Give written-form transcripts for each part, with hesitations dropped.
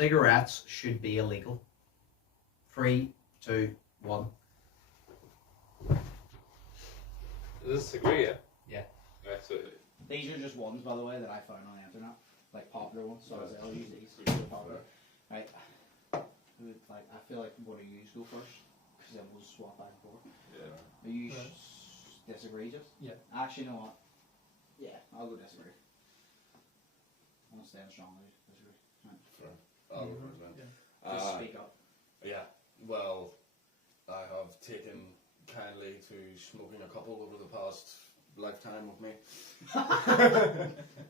Cigarettes should be illegal. 3, 2, 1. Disagree, yeah? Yeah. Right, so These are just ones, by the way, that I found on the internet, like popular ones. So I'll use these. They're popular. Right. Who would, like, I feel like one of you go first, because then we'll swap back and forth. yeah. Are you Right. disagree, just? Yeah. Actually, you know what? Yeah, I'll go disagree. I'm staying strong. Disagree. Right. Fair. I'll go first then. Yeah. Just speak up. Yeah, well, I have taken kindly to smoking a couple over the past lifetime of me.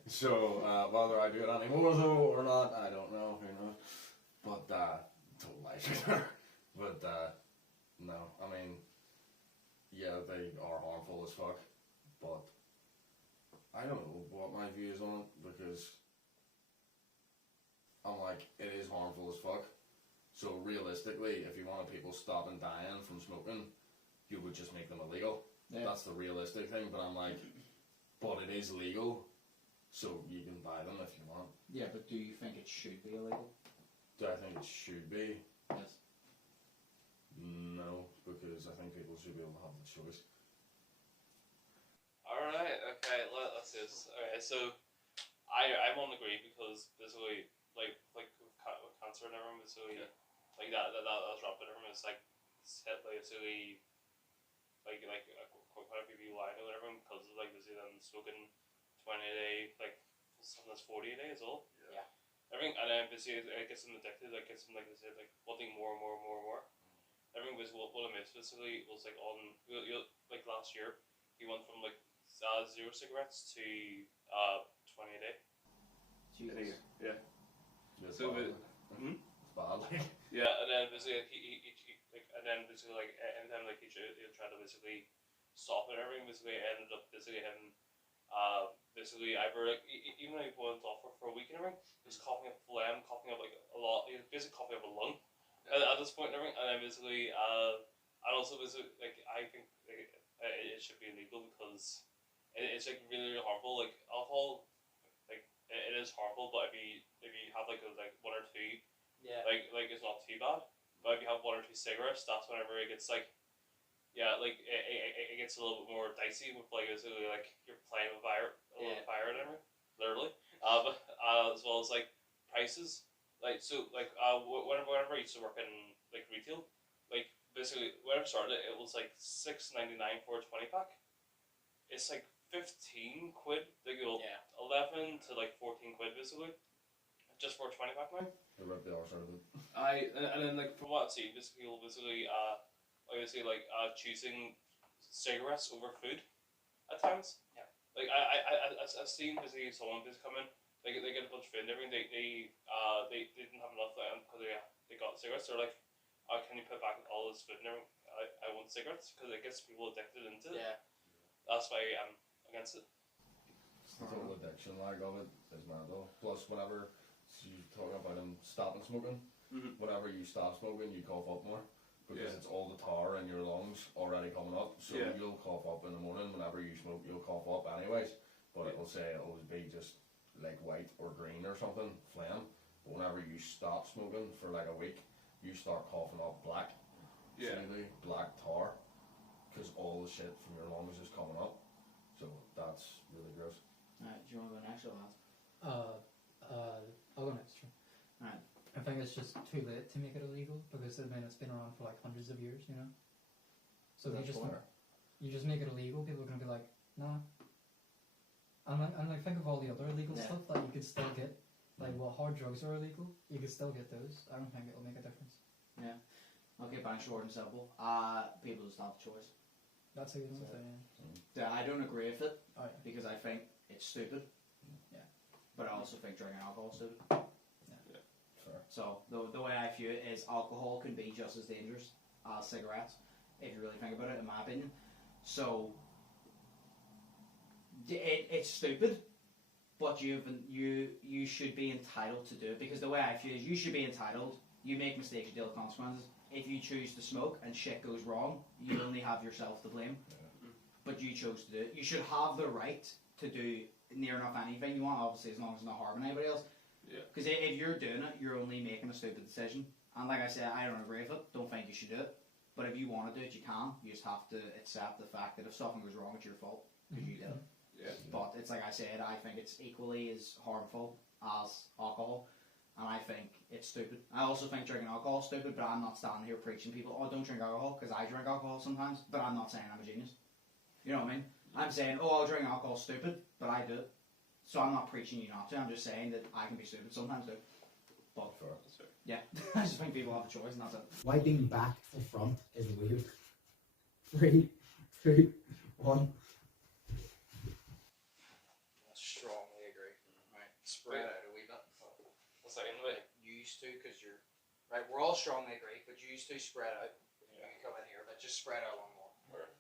So, whether I do it anymore though or not, I don't know, who knows. But, total life there. But, no, I mean, yeah, they are harmful as fuck, but I don't know what my view is on it, because I'm like, it is harmful as fuck. So realistically, if you wanted people stopping dying from smoking, you would just make them illegal. Yeah. That's the realistic thing, but I'm like, but it is legal, so you can buy them if you want. Yeah, but do you think it should be illegal? Do I think it should be? Yes. No, because I think people should be able to have the choice. Alright, okay, let's do this. Alright, so I won't agree because basically, like with cancer and everything, basically, like that's rapid everything. It's like, it's hit basically, like quite a few people I know and everything because of like basically them smoking 20 a day, like something that's 40 a day as well. Yeah. Everything, and then basically it gets them addicted, like gets them like they say, like wanting more and more and more and more. Everything was what I missed basically was like on like last year he went from like 0 cigarettes to 20 a day. Jesus. Yeah. It's So bad. Hmm? It's bad. Yeah, and then basically he like, and then basically like anytime like he tried to basically stop it and everything, basically it ended up basically him basically either like even though he went off for a week and everything, he was coughing up phlegm, coughing up like a lot, he was basically coughing up a lung at this point and everything, and then basically and also basically like I think like, it should be illegal because it's like really, really harmful. Like alcohol, like it is harmful, but if you have like one or two, Yeah. like it's not too bad. But if you have 1 or 2 cigarettes, that's whenever it gets like, yeah, like it gets a little bit more dicey with like basically like you're playing with fire, fire and everything, literally. But as well as like prices, like so like whenever I used to work in like retail, like basically when I started it was like $6.99 for a 20-pack. It's like 15 quid. They go 11 to like 14 quid basically, just for a 20-pack now. They ripped the arse out of it. And then like from what I've seen, basically people basically obviously like choosing cigarettes over food at times. Yeah. Like I've seen basically someone just come in, they get a bunch of food and everything. They didn't have enough because they got cigarettes. They're like, can you put back all this food and everything? I want cigarettes because it gets people addicted into it. Yeah. That's why I'm against it. It's the total addiction lag of it is mental. Plus, whenever you talking about him stopping smoking, whenever you stop smoking, you cough up more because it's all the tar in your lungs already coming up. So you'll cough up in the morning. Whenever you smoke, you'll cough up anyways. But it'll say it'll be just like white or green or something, phlegm. But whenever you stop smoking for like a week, you start coughing up black. Simply black tar, because all the shit from your lungs is coming up. So that's really gross. Alright, do you want to go next or last? I'll go next. Sure. Alright. I think it's just too late to make it illegal because I mean it's been around for like hundreds of years, you know. So if you just make it illegal, people are gonna be like, nah. And like think of all the other illegal stuff that you could still get. Like hard drugs are illegal, you could still get those. I don't think it'll make a difference. Yeah. Okay, fine, short and simple. People just have the choice. That's a good thing. Yeah, I don't agree with it because I think it's stupid. Yeah. But I also think drinking alcohol is stupid. Yeah. Fair. So the way I view it is alcohol can be just as dangerous as cigarettes, if you really think about it, in my opinion. So it's stupid, but you should be entitled to do it, because the way I feel is you should be entitled. You make mistakes, you deal with consequences. If you choose to smoke and shit goes wrong, you only have yourself to blame. But you chose to do it. You should have the right to do near enough anything you want, obviously, as long as it's not harming anybody else. Yeah. Because if you're doing it, you're only making a stupid decision. And like I said, I don't agree with it. Don't think you should do it. But if you want to do it, you can. You just have to accept the fact that if something goes wrong, it's your fault because you did it. Yeah. But it's like I said, I think it's equally as harmful as alcohol. And I think it's stupid. I also think drinking alcohol is stupid, but I'm not standing here preaching people, oh, don't drink alcohol, because I drink alcohol sometimes, but I'm not saying I'm a genius. You know what I mean? I'm saying, oh, I'll drink alcohol is stupid, but I do it. So I'm not preaching you not to, I'm just saying that I can be stupid sometimes too. But, yeah, I just think people have a choice and that's it. Wiping back to front is weird. 3, 2, 1. I strongly agree. Right, spread out a wee bit. What's that anyway? Used to, because you're right. We're all strongly agree, but used to spread out. Yeah. You come in here, but just spread out a lot more. Where?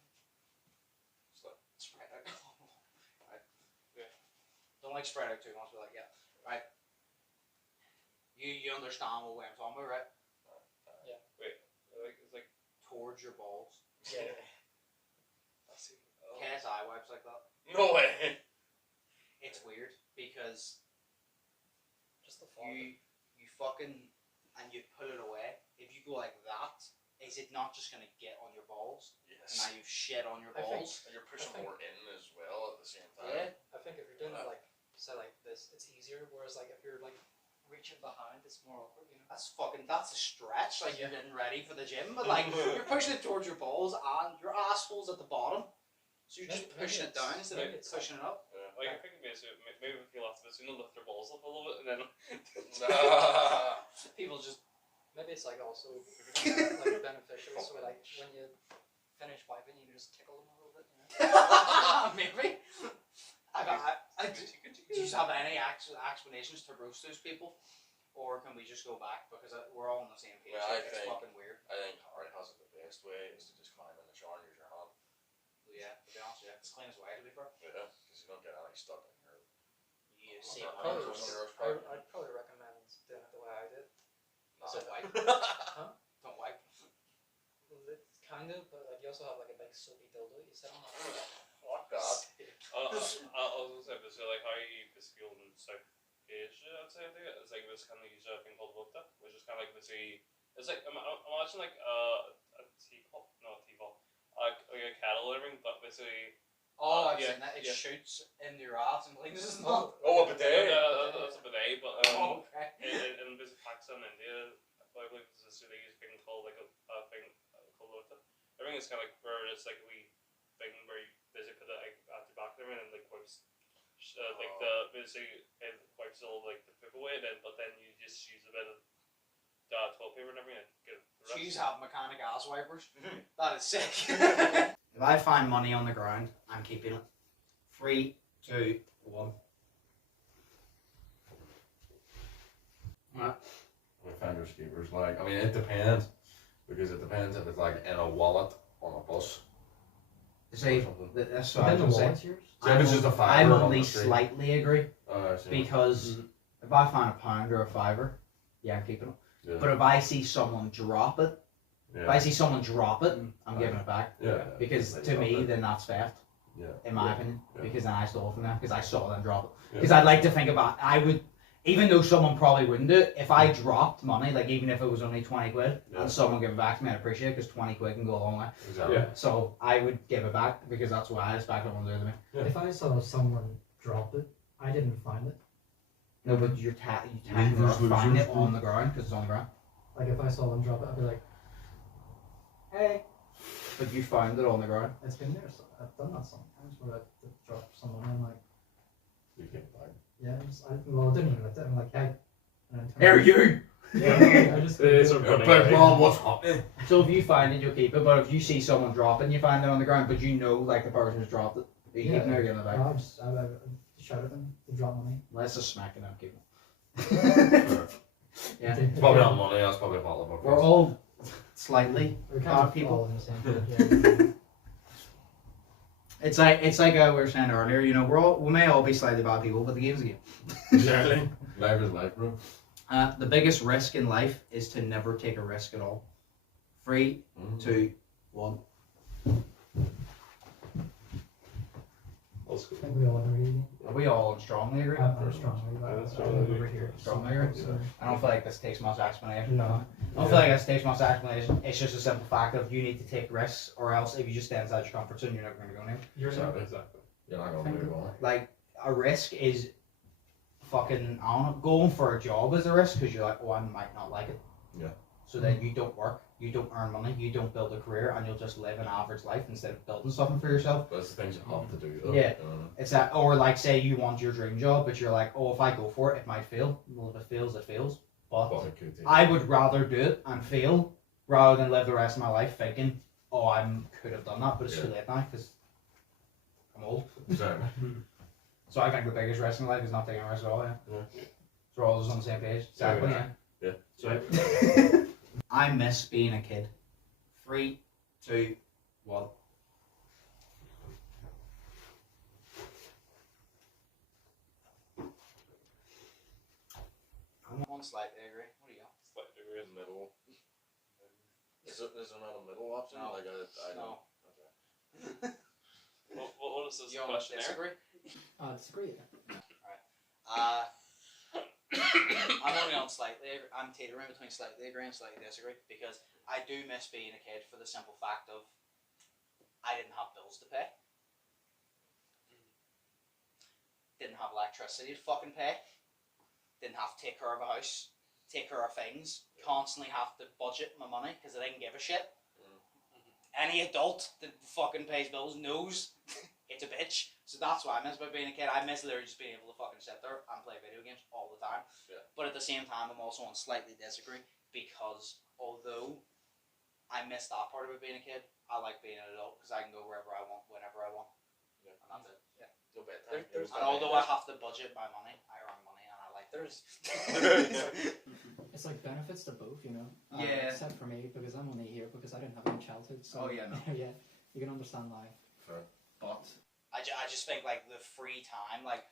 So spread out a lot more. Right. Yeah. Don't like spread out too much. But like, yeah, right. You understand what I'm talking about, right? Yeah. Wait. It's like Towards your balls. yeah. I see. Oh. KSI wipes like that. No way. It's weird because Just the fog. you fucking and you put it away. If you go like that, is it not just gonna get on your balls? And Yes. now you've shit on your I think- balls. And you're pushing I think- more in as well at the same time. Yeah. I think if you're doing it like, say like this, it's easier. Whereas like if you're like reaching behind, it's more awkward, you know. That's a stretch. Like you're getting ready for the gym, but like you're pushing it towards your balls and your asshole's at the bottom. So you're just Maybe pushing it it's- down instead of maybe it's pushing it up. Like I think maybe if you lift their balls up a little bit and then People just Maybe it's like also like beneficial. So like when you finish wiping, you can just tickle them a little bit. You know? maybe. Do you have any explanations to roast those people, or can we just go back because we're all on the same page? Well, I It's think- fucking weird. I think Harry has it the best way is to just climb in the shower and use your hand. Yeah, to be honest, yeah, it's the cleanest way to be fair. Yeah, because you don't get any stuck in your. You see Well, it probably on was your yours, I'd probably recommend doing it the way I did. Don't So- wipe. Huh? Don't wipe. It's kind of, but like you also have like a big soapy dildo you sit on. Fuck that. I was gonna say, but so like how you basically feel in South Asia, I'd say I think it's like this kind of use a thing called Wota, which is kind of like basically it's like imagine like a teapot, not a teapot, like a kettle or everything, but basically Oh, I've yeah, seen that. It yeah. shoots in your ass and cleans it. Oh, a bidet. That's a bidet, but Oh, okay. in basically Pakistan and India, I believe there's a use thing called like a thing called Wota. Everything is kind of like where it's like a wee thing where you basically put it like at your back there and like wipes. Like the basically it wipes all like the poop away, but then you just use a bit of toilet paper and everything and get the rest. She's have mechanic ass wipers. That is sick. If I find money on the ground, I'm keeping it. 3, 2, 1. Fender keepers, like, I mean, it depends. Because it depends if it's like in a wallet on a bus. See, Something. that's what I Then was the going to wallet's say. yours. So if it's just a fiver I'm on only the street. slightly agree I see. because if I find a pound or a fiver, yeah, I'm keeping it. Yeah. But if I see someone drop it, Yeah. if I see someone drop it, I'm giving it back. Yeah. Because to me, then that's theft, Yeah. in my Yeah. opinion. Yeah. Because then I stole from them, because I saw them drop it. Yeah. Because I'd like to think about, I would, even though someone probably wouldn't do it, if I dropped money, like even if it was only 20 quid, Yeah. and someone give it back to me, I'd appreciate it, because 20 quid can go a long way. Exactly. Yeah. So I would give it back, because that's what I expect someone to do to me. Yeah. If I saw someone drop it, I didn't find it. No, but you technically Losers, find it losers. on the ground, because it's on the ground. Like if I saw them drop it, I'd be like, hey, But you found it on the ground. it's been there. So I've done that sometimes where I've dropped some money. I'm like, You get it back. yeah, I didn't even lift it. I'm like, hey. And then Here you! Yeah, I just It's a do it. running Big away. mom, what's happening? So if you find it, you'll keep it, but if you see someone drop it and you find it on the ground, but you know, like, the person who's dropped it, you keep it or giving it back. I shout at them to drop money. Let's just smack it up, keep it. Sure. Yeah. It's probably not money, that's probably a bottle of We're all slightly We're bad kind of people. all in the same page. Yeah. It's like we were saying earlier, you know, we may all be slightly bad people, but the game's a game. Exactly. Life is life, bro. The biggest risk in life is to never take a risk at all. 3, 2, 1. Old school. I think we all agree. We all strongly agree. I'm strongly. That's I strongly over here. Strongly agree. So, I don't feel like this takes much explanation. no. I don't feel like this takes much explanation. It's just a simple fact of you need to take risks, or else if you just stay inside your comfort zone, you're never going to go anywhere. You're Exactly. Exactly. You're not gonna move on. Like a risk is fucking, I don't know, going for a job is a risk because you're like, oh, I might not like it. Yeah. So then you don't work, you don't earn money, you don't build a career, and you'll just live an average life instead of building something for yourself. But it's the things you have to do though. Yeah. You know? It's that, or like say you want your dream job, but you're like, oh, if I go for it, it might fail. Well, if it fails, it fails. But But it could take. I would rather do it and fail rather than live the rest of my life thinking, oh, I could have done that, but it's too late now because I'm old. Exactly. So I think the biggest risk in life is not taking a risk at all. Yeah. Yeah. So we're all just on the same page. Exactly. Yeah. Yeah. Yeah. So I miss being a kid. 3, 2, 1. I'm on slightly agree. What do you got? Slight degree in Middle. Is there not a middle option? No. Like I No. don't. Okay. what is this You all questionnaire? disagree? Disagree. I'm only on slightly. I'm teetering between slightly agree and slightly disagree because I do miss being a kid for the simple fact of I didn't have bills to pay, didn't have electricity to fucking pay, didn't have to take care of a house, take care of things, constantly have to budget my money because I didn't give a shit. Any adult that fucking pays bills knows it's a bitch. So that's what I miss about being a kid. I miss literally just being able to fucking sit there and play video games all the time. Yeah. But at the same time, I'm also on slightly disagree because although I miss that part about being a kid, I like being an adult because I can go wherever I want, whenever I want. Yeah. And that's it. Yeah. No bad There's And although I have to budget my money, I earn money and I like There's It's like benefits to both, you know. Yeah. Except for me because I'm only here because I didn't have any childhood. So Oh, yeah, no. yeah, you can understand why. Fair. But I just think like the free time, like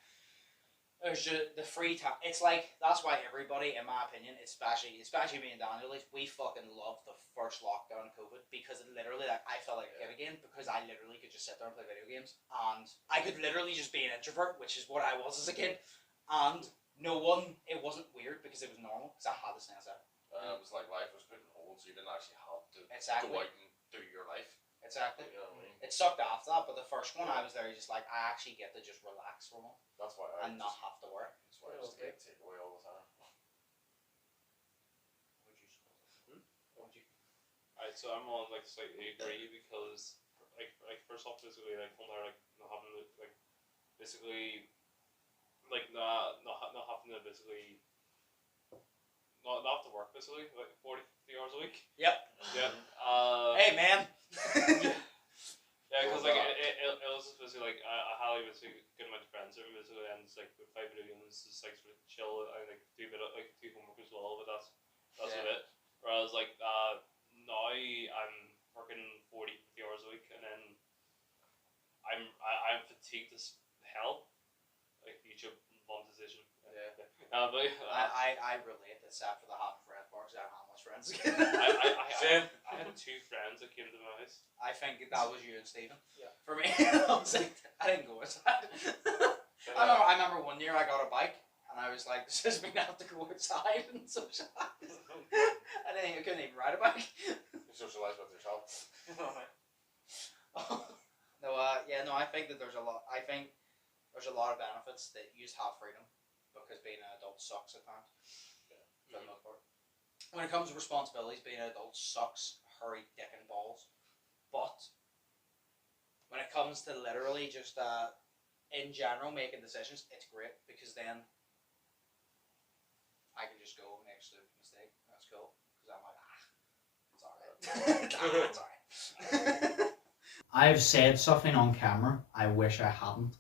there's just the free time. It's like that's why everybody, in my opinion, especially me and Daniel, like, we fucking loved the first lockdown of COVID because it literally like I felt like a kid again because I literally could just sit there and play video games and I could literally just be an introvert, which is what I was as a kid, and it wasn't weird because it was normal because I had to stay inside. It was like life was put on hold, so you didn't actually have to Exactly. go out and do your life. Exactly. You know what I mean? It sucked after that, but the first one I was there just like I actually get to just relax for one That's why I and not have to work. That's why I just get takeaway all the time. Would you? Alright, so I'm on like slightly agree because like first off basically like home like not having to like basically like not having to basically not have to work basically like 40, 50 hours a week. Yep. Yeah. Hey man. Yeah, because like it was just basically like I had like basically a good amount of friends there basically, and it's like with 5 video games, just like sort of chill. I like do a bit of like do homework as well, but that's Yeah. it. Whereas like now I'm working 40, 50 hours a week, and then I'm fatigued as hell. Like YouTube monetization. Yeah. But I relate except for the having friend parks. I don't have much friends. I had 2 friends that came to my house. I think that was you and Stephen. Yeah. For me, I was like, I didn't go outside. I remember one year I got a bike and I was like, this is me I have to go outside and socialize. I couldn't even ride a bike. You socialise with yourself. No, I think that there's a lot. I think there's a lot of benefits that you just have freedom because being an adult sucks at times. For the most part. When it comes to responsibilities, being an adult sucks, hurry, dick and balls. But when it comes to literally just in general making decisions, it's great because then I can just go and make a stupid mistake. That's cool because I'm like, it's alright. It's alright. I've said something on camera I wish I hadn't.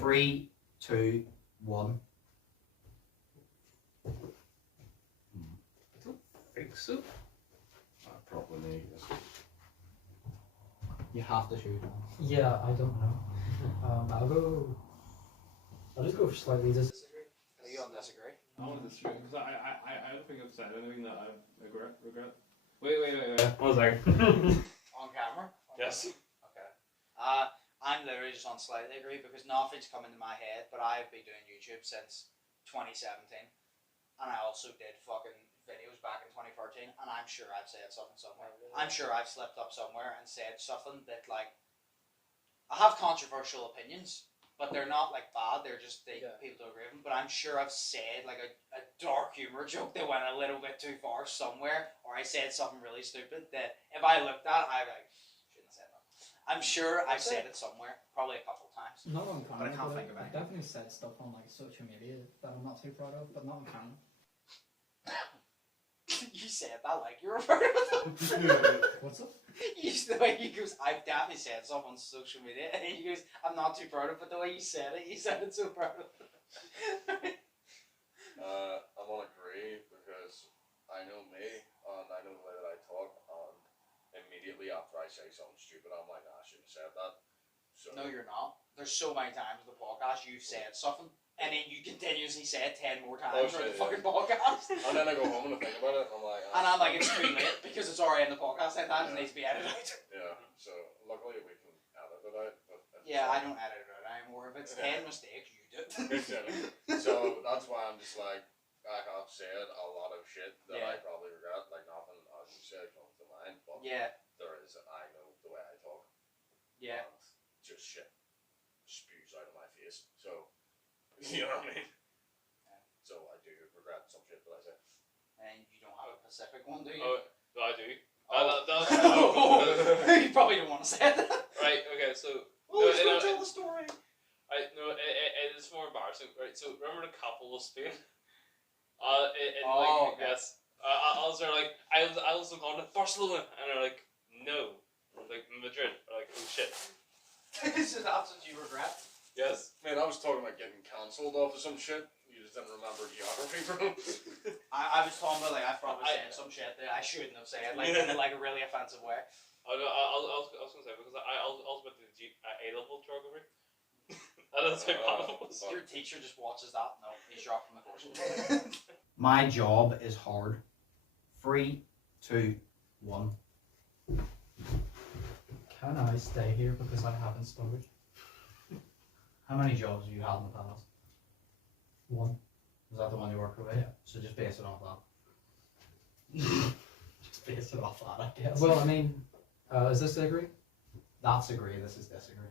3, 2, 1. I don't think so. I probably need this. You have to shoot. Yeah, I don't know. I'll just go for slightly disagree. Are you on disagree? I want to disagree because I don't think I've said anything that I regret. Wait. 1 second. On camera? Yes. Okay. I'm literally just on slightly agree because nothing's come into my head, but I've been doing YouTube since 2017, and I also did fucking videos back in 2013, and I'm sure I've said something somewhere. I'm sure I've slipped up somewhere and said something that, like, I have controversial opinions, but they're not like bad. They're just people don't agree with them. But I'm sure I've said like a dark humor joke that went a little bit too far somewhere, or I said something really stupid that if I looked at it, I'd be like, shouldn't have said that. I'm sure I've said it somewhere, probably a couple of times. Not on camera, But I can't think of I've it. definitely said stuff on like social media that I'm not too proud of, but not on camera. You said that like you were proud of it. What's up? You used the way he goes, I've definitely said stuff on social media, and he goes, I'm not too proud of it, but the way you said it, you sounded so proud of it. I won't agree because I know me and I know the way that I talk, and immediately after I say something stupid, I'm like, nah, I shouldn't have said that. So No, you're not. There's so many times in the podcast you've said something, and then you continuously say it 10 more times Okay, throughout the fucking podcast. and then I go home and I think about it, and I'm like, And I'm like, it's too late because it's already in the podcast 10 times and it needs to be edited out. yeah. So luckily we can edit it out. But Yeah, I don't edit it out anymore. If it's 10 mistakes, you do it. So that's why I'm just like, I have said a lot of shit that I Yeah. probably regret. Like nothing as you said comes to mind, but Yeah, there is. I know the way I talk. yeah. And just shit spews out of my face. So you know what I mean. So I do regret some shit that I say. And you don't have a Pacific one, do you? Oh, no, I do. Oh. You probably don't want to say that. Right. Okay. So. Oh, let's No, go tell the story. It is more embarrassing, right? So remember the couple of Spain? Okay. Yes. I was there like I was going to Barcelona, and they're like no, like Madrid. They're like oh shit. This is options you regret. Yes. Man, I was talking about getting cancelled off of some shit. You just didn't remember geography, bro. I was talking about like I probably said some shit that I shouldn't have said, like in like a really offensive way. I was gonna say because I was about to do A level geography. That's how bad it was. Your teacher just watches that. No, he's dropped from the course. My job is hard. 3, 2, 1. Can I stay here because I haven't started? How many jobs have you had in the past? One. Was that the one you worked with? Yeah. So just base it off that. Just base it off that, I guess. Well, I mean, is this agree? That's agree, this is disagree.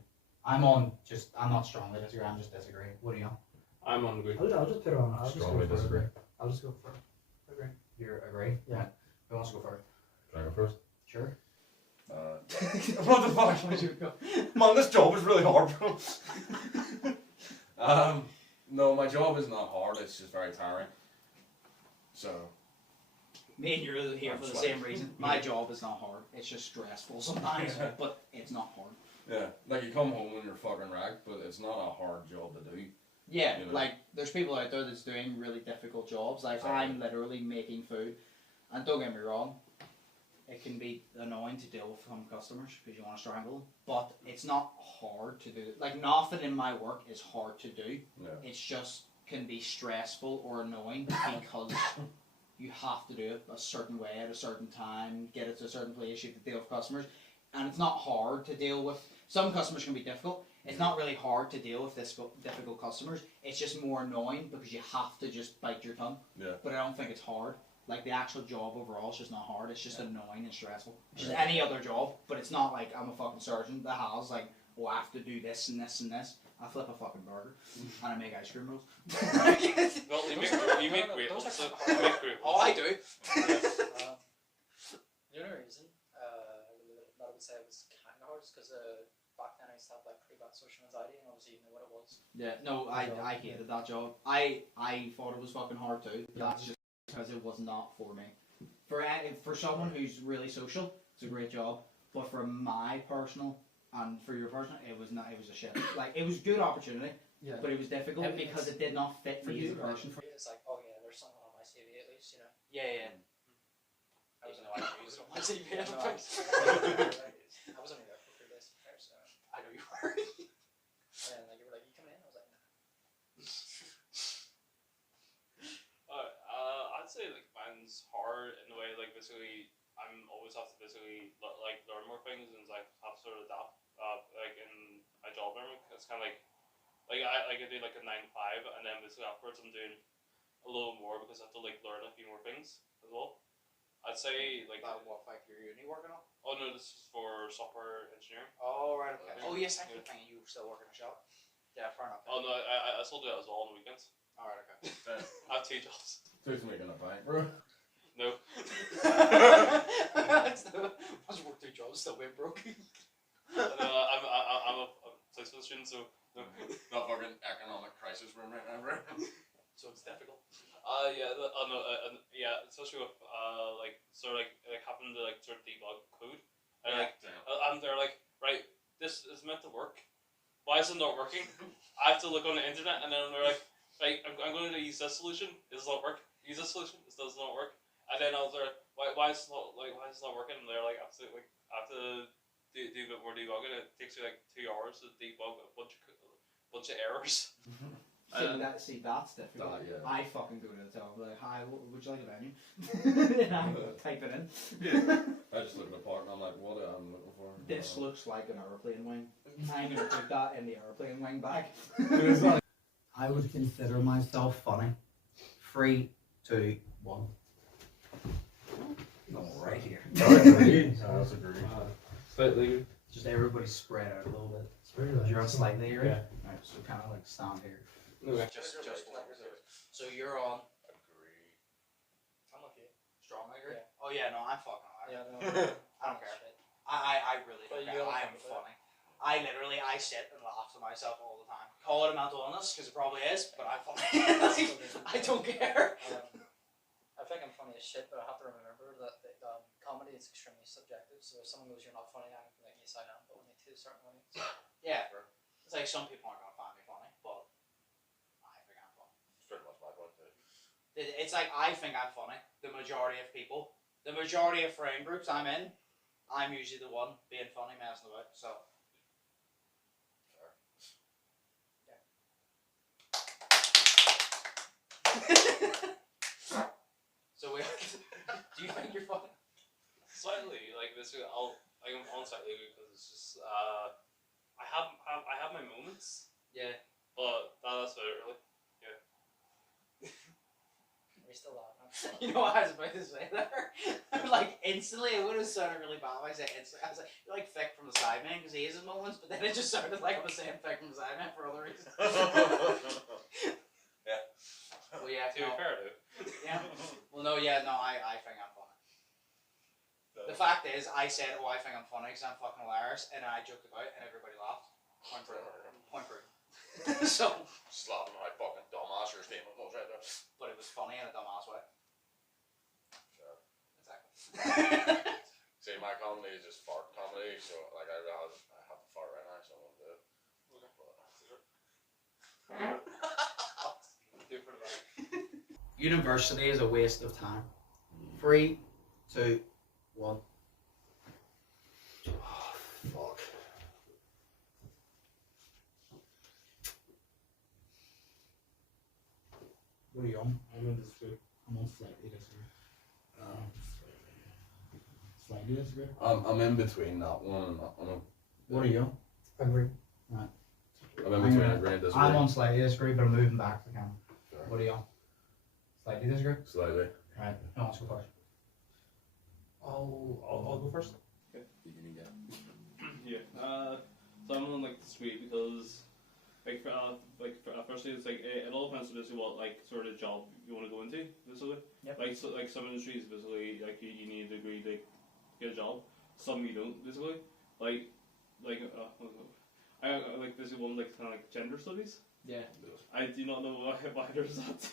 I'm not strongly disagree, I'm just disagree. What are you on? I'm on agree. I'll just put it on. I'll just Strongly go for disagree. agree. I'll just go for agree. You're agree? Yeah. Who wants to go first? Can I go first? Sure. What the fuck? Would you go? Man, this job is really hard, bro. No, my job is not hard. It's just very tiring. So. Me and you're here for the same reason. My job is not hard. It's just stressful sometimes, but it's not hard. Yeah, like you come home and you're fucking wrecked, but it's not a hard job to do. Yeah, You know. like there's people out there that's doing really difficult jobs. Like Exactly. I'm literally making food, and don't get me wrong, it can be annoying to deal with some customers because you want to strangle them. But it's not hard to do. Like nothing in my work is hard to do. Yeah. It's just can be stressful or annoying because you have to do it a certain way at a certain time, get it to a certain place. You have to deal with customers, and it's not hard to deal with. Some customers can be difficult. It's not really hard to deal with difficult customers. It's just more annoying because you have to just bite your tongue. Yeah. But I don't think it's hard. Like the actual job overall is just not hard. It's just annoying and stressful. It's just Yeah. any other job, but it's not like I'm a fucking surgeon that has like, oh, I have to do this and this and this. I flip a fucking burger and I make ice cream rolls. Well, you make great ones. So you make great Oh, I do. The only reason that I would say it was kind of hard is because back then I used to have like pretty bad social anxiety, and obviously you know what it was. Yeah, no, I hated that job. I thought it was fucking hard too. That's just because it was not for me. For someone who's really social, it's a great job. But for my personal and for your personal, it was not. It was a shit. Like it was a good opportunity, Yeah. but it was difficult Yeah, because it's- it did not fit for me you, as a right? person. It's like, oh yeah, there's something on my CV at least, you know. Yeah. I was Even though I used it on my CV. I was only there for 3 days, to be fair, so. I know you were. And like you were like, you coming in? I was like, nah. I'd say like mine's hard in the way like basically I'm always have to basically like learn more things and like have to sort of adapt. Like in my job and everything. It's kind of like I do like a 9 to 5, and then basically afterwards I'm doing a little more because I have to like learn a few more things as well. I'd say like what like your uni working on? oh no, this is for software engineering. Oh right, okay. Yeah. Oh yes, I keep thinking you were still working a shop. Yeah, fair enough. Oh no, I still do that as well on the weekends. All right, okay. I have 2 jobs. Who's making a bank, bro? No. Once you work 2 jobs, still being broke. No, I'm a placement student, so no. Not fucking economic crisis room right now, bro. So it's difficult. Yeah, yeah, especially with like sort of like having to like sort of debug code, and like and they're like, right, this is meant to work. Why is it not working? I have to look on the internet, and then they're like, right, I'm going to use this solution. It does not work. Use this solution. It does not work. And then I was like, why is it not working? And they're like, absolutely, like, I have to do a bit more debugging. It takes me like 2 hours to debug a bunch of errors. See, that's difficult. Yeah. I fucking go to the top, like, hi, would you like a menu? And I type it in. I just look at the part and I'm like, what am I looking for? This looks like an aeroplane wing. I'm going to put that in the aeroplane wing bag. I would consider myself funny. 3, 2, 1. No, right here. That's agreed. Slightly. Just everybody spread out a little bit. Very nice. You're on slightly here. Yeah. Right, so kind of like stand here. Okay. Just so you're on. Agree. I'm with you. Strong, I agree. Yeah. Oh yeah, no, I'm fucking alright. Yeah, no. I don't care. I really don't But you care. don't I am think of it. funny. I sit and laugh to myself all the time. Call it a mental illness because it probably is, but I'm funny. I don't care. I think I'm funny as shit, but I have to remember that comedy is extremely subjective. So if someone goes, "You're not funny," I'm like, "Yes, I am," but only to a certain limit. Yeah, it's like some people aren't gonna find me funny, but I think I'm funny. It's pretty much my point too. It's like I think I'm funny. The majority of people, the majority of friend groups I'm in, I'm usually the one being funny, messing about. So. So we. Do you think you're funny? Slightly, like this. I'm on slightly because it's just I have my moments, Yeah. but that's about it really. Are we still laughing? You know what I was about to say there? Like instantly, it would have sounded really bad if I said instantly. I was like, you're like Fick from the Sidemen because he has his moments, but then it just sounded like I was saying Fick from the Sidemen for other reasons. Yeah. Well, yeah. To be fair though. Yeah. Well, no, yeah, no, I think I'm funny. The fact is, I said, oh, I think I'm funny because I'm fucking hilarious, and I joked about it, and everybody laughed. Point proven. So. Slapping my fucking dumbass your statement was right there. But it was funny in a dumbass way. Sure. Exactly. See, my comedy is just fart comedy, so like I have to fart right now, so I won't do it. Do for the back. University is a waste of time. 3, 2, 1. Fuck. What are you on? I'm in dispute. I'm on slightly disagree. Slightly disagree? I'm in between that one and that one. What are you on? Agree. I'm in between agree and disagree. I'm on slightly disagree, but I'm moving back to the camera. Sure. What are you on? Slightly disagree? Slightly. Right. No, let's go first. I'll go first. Yeah. So I'm on like dispute because firstly it's like it all depends on basically what like sort of job you want to go into basically. Yep. Like so like some industries basically like you need a degree to get a job. Some you don't basically. I like basically one like kind of like gender studies. Yeah. I do not know why there's that.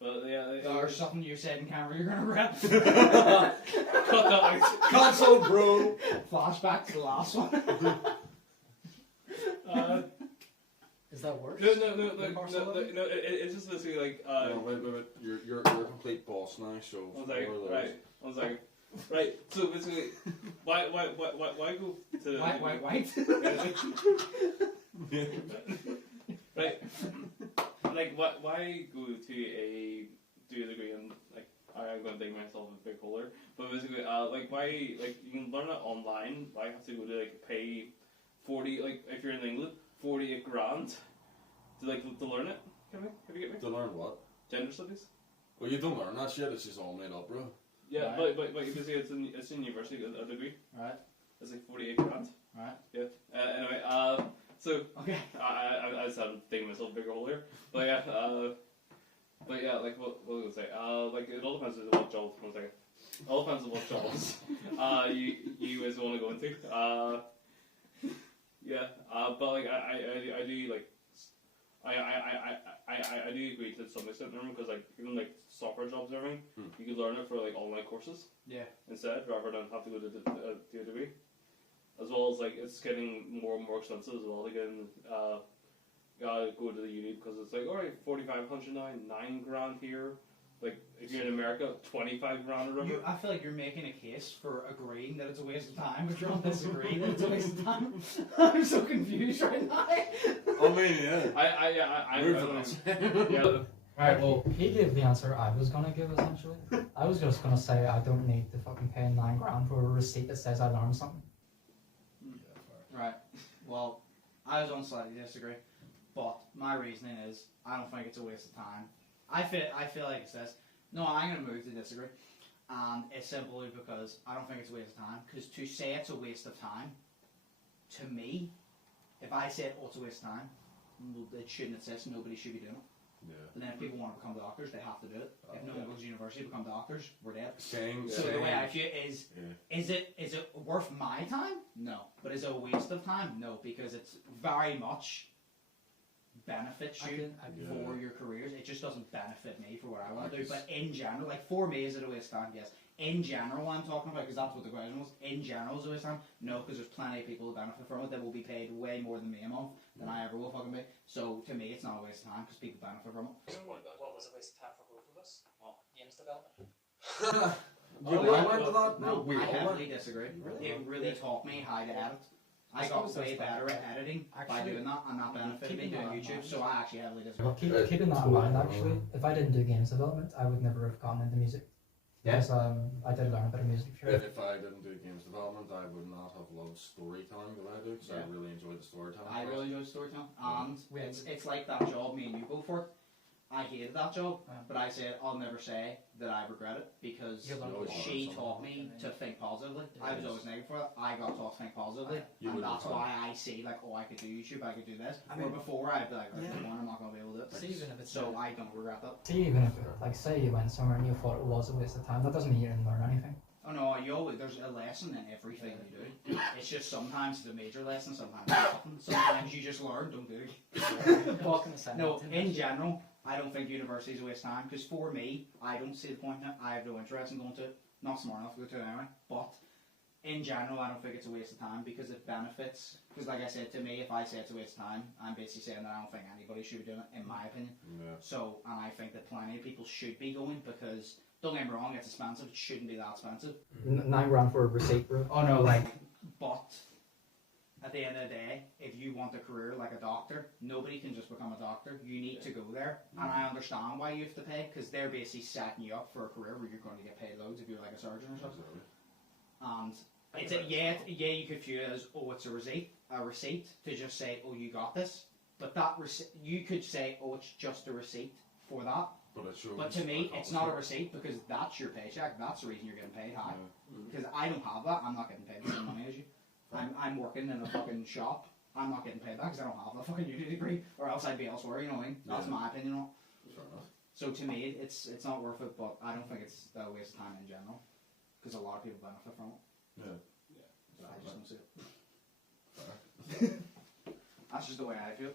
But yeah, There's something you said in camera you're gonna regret. cut that out. Console, bro! Flashback to the last one. Is that worse? No, it's just basically like No, wait. You're a complete boss now, so. I was like, right. So basically, why go to White. right? Like, why go to do a degree and like I'm gonna dig myself a big hole, but basically, like why like you can learn it online. Why have to go to like pay 40, like, if you're in England, 48 grand to learn it. Have you get me? To learn what? Gender studies. Well, you don't learn that shit. It's just all made up, bro. Yeah, Right. but you can see it's in university, a degree. Right. It's like 48 grand. Right. Yeah. Anyway, so Okay. I just had to dig myself a bigger hole here. But yeah, like what was I gonna say? Like it all depends on what jobs. One second. It all depends on what jobs you guys want to go into. Yeah. But like I do like. I do agree to some extent, because like even like software jobs and everything, you could learn it for like online courses. Yeah. Instead, rather than have to go to a degree. As well as like it's getting more and more expensive as well. Again, gotta go to the uni because it's like alright, 4,500 now, 9 grand here. Like if you're in America, 25 grand or whatever. I feel like you're making a case for agreeing that it's a waste of time, but you're not disagreeing that it's a waste of time. I'm so confused right now. I mean, yeah. Yeah. Right, well, he gave the answer I was gonna give essentially. I was just gonna say I don't need to fucking pay 9 grand for a receipt that says I learned something. Right. Well, I was on slightly disagree, but my reasoning is I don't think it's a waste of time. I feel like it says no. I'm gonna move to disagree, and it's simply because I don't think it's a waste of time. Because to say it's a waste of time, to me, if I said oh it's a waste of time, it shouldn't exist. Nobody should be doing it. Yeah. But then if people want to become doctors, they have to do it. If no one goes to university to become doctors, we're dead. Same. So the way I feel is Yeah. is it worth my time? No. But is it a waste of time? No, because it's very much benefits you for your careers. It just doesn't benefit me for what I want to do. But in general, like for me, is it a waste of time? Yes. In general, I'm talking about, because that's what the question was. In general, is it a waste of time? No, because there's plenty of people who benefit from it that will be paid way more than me a month than I ever will fucking be. So to me, it's not a waste of time because people benefit from it. What was a waste of time for both of us? Well, games development. You went to that? No, we I all heavily went. disagree. Really? It really taught me how to edit. I got way better at editing by doing that, and that benefited me doing YouTube. So I actually heavily disagree. Well, keeping that in mind, actually, if I didn't do games development, I would never have gone into music. Yeah. Because I did learn a bit of music. Sure. If I didn't do games development, I would not have loved storytelling the way I do, because I really enjoyed the storytelling. I really enjoy storytelling, and it's like that job me and you go for. I hated that job, but I said I'll never say that I regret it because she taught me to think positively. I was always negative for it. I got taught to think positively, and that's why I see like, oh, I could do YouTube, I could do this. Where before I'd be like, I'm not gonna be able to do it. So I don't regret that. See, even if like say you went somewhere and you thought it was a waste of time, that doesn't mean you didn't learn anything. Oh no, there's a lesson in everything you do. It's just sometimes it's a major lesson, sometimes it's nothing. Sometimes you just learn, don't do it. But, no, in general, I don't think university is a waste of time, because for me, I don't see the point in it. I have no interest in going to it. Not smart enough to go to it anyway. But in general, I don't think it's a waste of time because it benefits. Because like I said, to me, if I say it's a waste of time, I'm basically saying that I don't think anybody should be doing it, in my opinion. Yeah. So, and I think that plenty of people should be going because, don't get me wrong, it's expensive. It shouldn't be that expensive. 9 grand for a receipt, bro. Oh no, but at the end of the day, if you want a career like a doctor, nobody can just become a doctor. You need to go there, and I understand why you have to pay, because they're basically setting you up for a career where you're going to get paid loads if you're like a surgeon or something. And it's you could view it as it's a receipt to just say you got this, but that you could say it's just a receipt for that. But to me, it's not a receipt because that's your paycheck. That's the reason you're getting paid high. Because I don't have that. I'm not getting paid the same money as you. I'm working in a fucking shop. I'm not getting paid that because I don't have a fucking uni degree, or else I'd be elsewhere. You know what I mean? That's my opinion on it. So to me, it's not worth it. But I don't think it's a waste of time in general because a lot of people benefit from it. Yeah. I just don't see it. That's just the way I feel.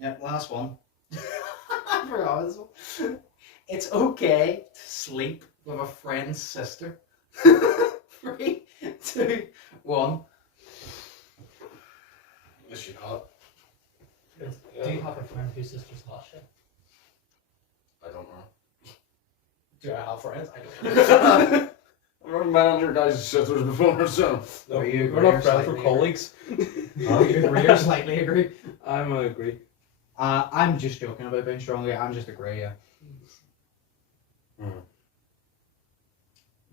Yeah, last one. I forgot this one. It's okay to sleep with a friend's sister. 3, 2, 1. Is she hot? Do you have a friend whose sister's hot shit? I don't know. Do I have friends? I don't. I've never met on your guys' sisters before, so. No, We're not friends, we're colleagues. You agree or slightly agree? I'm agree. I'm just joking about being strong. I'm just agree, yeah.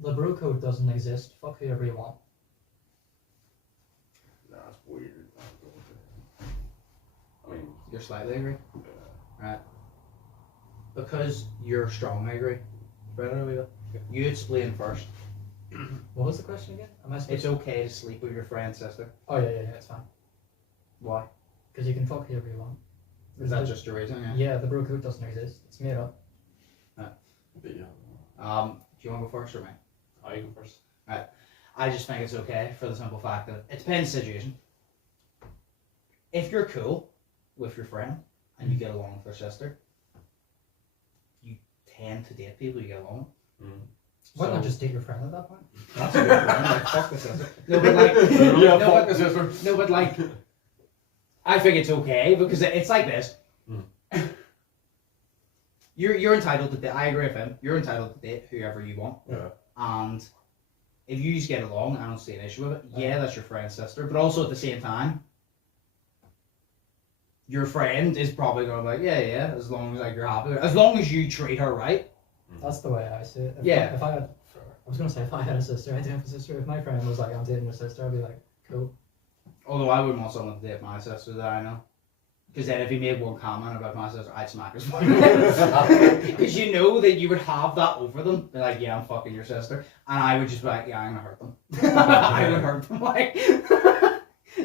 The bro code doesn't exist. Fuck whoever you want. Nah, it's weird. I mean, You're slightly agree? yeah. Right. Because you're strong, I agree. Better we go. You explain first. What was the question again? Am I supposed It's okay to sleep with your friend's sister. Oh yeah, it's fine. Why? Because you can fuck whoever you want. Is that just a reason? Yeah. Yeah, the bro code doesn't exist. It's made up. But yeah. Do you want to go first or me? I go first. I just think it's okay for the simple fact that it depends on the situation. If you're cool with your friend and you get along with their sister, you tend to date people you get along with. Mm. Why So- not just date your friend at that point? That's a good point. Like, fuck the sister. No, but like, Yeah, no, fuck but, the sister. no, but like, I think it's okay because it's like this. Mm. You're entitled to date. I agree with him. You're entitled to date whoever you want. Yeah. And if you just get along, I don't see an issue with it. Yeah, that's your friend's sister, but also at the same time, your friend is probably going to be like, yeah, as long as like you're happy, as long as you treat her right. That's the way I see it. If I had, I was gonna say if I had a sister, I do have a sister. If my friend was like, I'm dating your sister, I'd be like, cool. Although I wouldn't want someone to date my sister that I know. Because then if he made one comment about my sister, I'd smack his face. Because you know that you would have that over them. Be like, yeah, I'm fucking your sister. And I would just be like, yeah, I'm going to hurt them. I would hurt them. Like.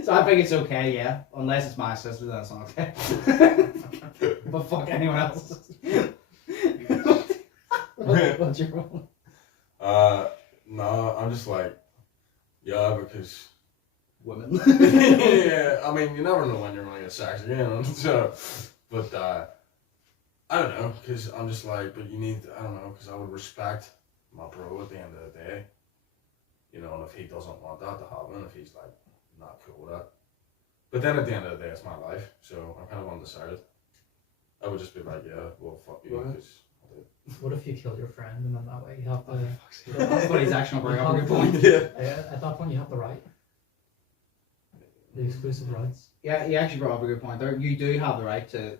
So I think it's okay, yeah. Unless it's my sister, then it's not okay. But fuck anyone else. What's your problem? No, I'm just like, yeah, because Women. yeah, I mean, you never know when you're gonna get sex again. So, but I don't know, because I'm just like, but you need, I don't know, because I would respect my bro at the end of the day, you know, and if he doesn't want that to happen, if he's like not cool with that, but then at the end of the day, it's my life, so I'm kind of undecided. I would just be like, yeah, well, fuck you, Right. because What if you kill your friend and then that way you have the That's what he's actually bringing up a good point. at that point you have the right, the exclusive rights. Yeah, you actually brought up a good point there. You do have the right to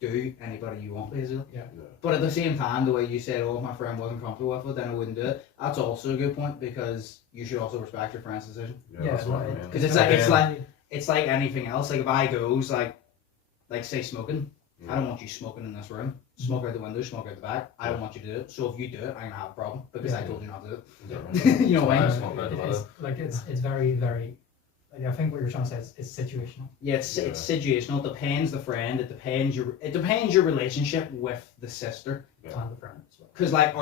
do anybody you want, basically. Yeah. But at the same time, the way you said, oh, if my friend wasn't comfortable with it, then I wouldn't do it. That's also a good point because you should also respect your friend's decision. yeah, that's what I right. mean. Because it's like anything else. Like if I goes like say smoking, I don't want you smoking in this room. Smoke out the window, smoke out the back. I don't want you to do it. So if you do it, I'm gonna have a problem because I told you not to do it. You know what I mean? Smoke out the window. It's like it's very very. Like, I think what you're trying to say is it's situational. Yeah, it's situational. It depends the friend. It depends your relationship with the sister. Yeah. And the friend as well. Because like,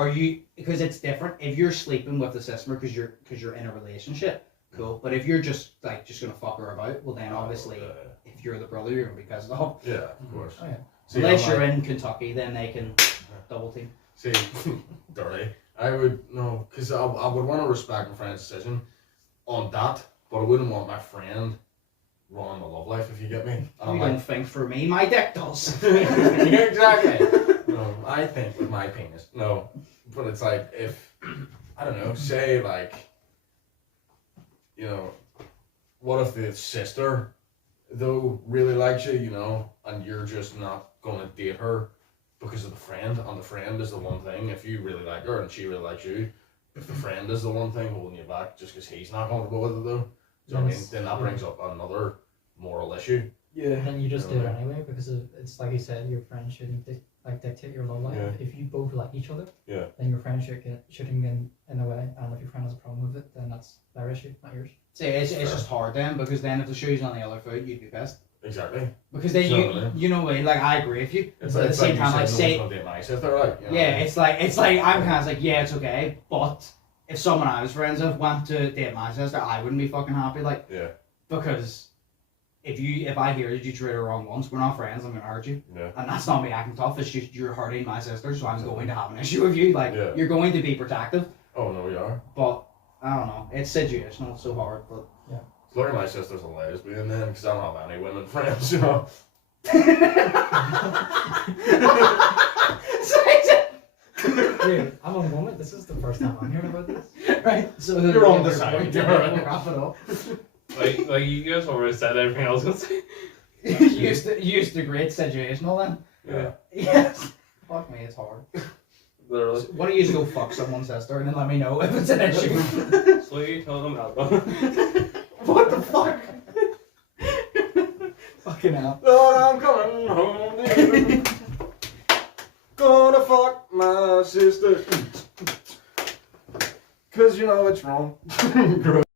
because it's different. If you're sleeping with the sister because you're in a relationship, cool. But if you're just gonna fuck her about, well then obviously if you're the brother, you're gonna be pissed off. Yeah, of course. Oh yeah. See, Unless I'm you're like- in Kentucky, then they can double team. See, dirty. I would no, because I would want to respect my friend's decision on that, but I wouldn't want my friend running my love life. If you get me, and You I'm don't like, think for me, my dick does. exactly. No, I think with my penis. No, but it's like if I don't know, say like, you know, what if the sister though really likes you, you know, and you're just not gonna date her because of the friend, and the friend is the one thing. If you really like her and she really likes you, if the friend is the one thing holding you back just because he's not comfortable with it though, do you know what I mean? Then that brings up another moral issue. Yeah. Then you just Yeah. do it anyway because it's like you said, your friend shouldn't dictate your love life. Yeah. If you both like each other, Yeah. then your friend shouldn't get in the way. And if your friend has a problem with it, then that's their issue, not yours. See, it's just hard then because then if the shoe's on the other foot, you'd be pissed. Exactly. Because then So, you know what, like I agree with you. It's But at the same you time, like said, say, no one's gonna date my sister, like, you know? yeah, it's like I'm kind of like, yeah, it's okay, but if someone I was friends with went to date my sister, I wouldn't be fucking happy, like, Yeah. because if I hear that you treated her wrong once, we're not friends, I'm gonna hurt you, Yeah. and that's not me acting tough. It's just you're hurting my sister, so I'm going to have an issue with you. Like, Yeah. you're going to be protective, Oh no, we are. but I don't know, it's situational, it's so hard, but. Luckily, my sister's a lesbian then, because I don't have any women friends, you know. Dude, I'm a woman. This is the first time I'm hearing about this. Right, so You're on the side. We'll wrap it up. Like you guys already said everything I was gonna say. you used the great situational then. Yeah. Yes. Fuck me, it's hard. Literally. does. Why don't you just go fuck someone's sister and then let me know if it's an issue? So you tell them Alba. What the fuck? Fucking hell. Lord, I'm coming home to you. Gonna fuck my sister. 'Cause you know it's wrong.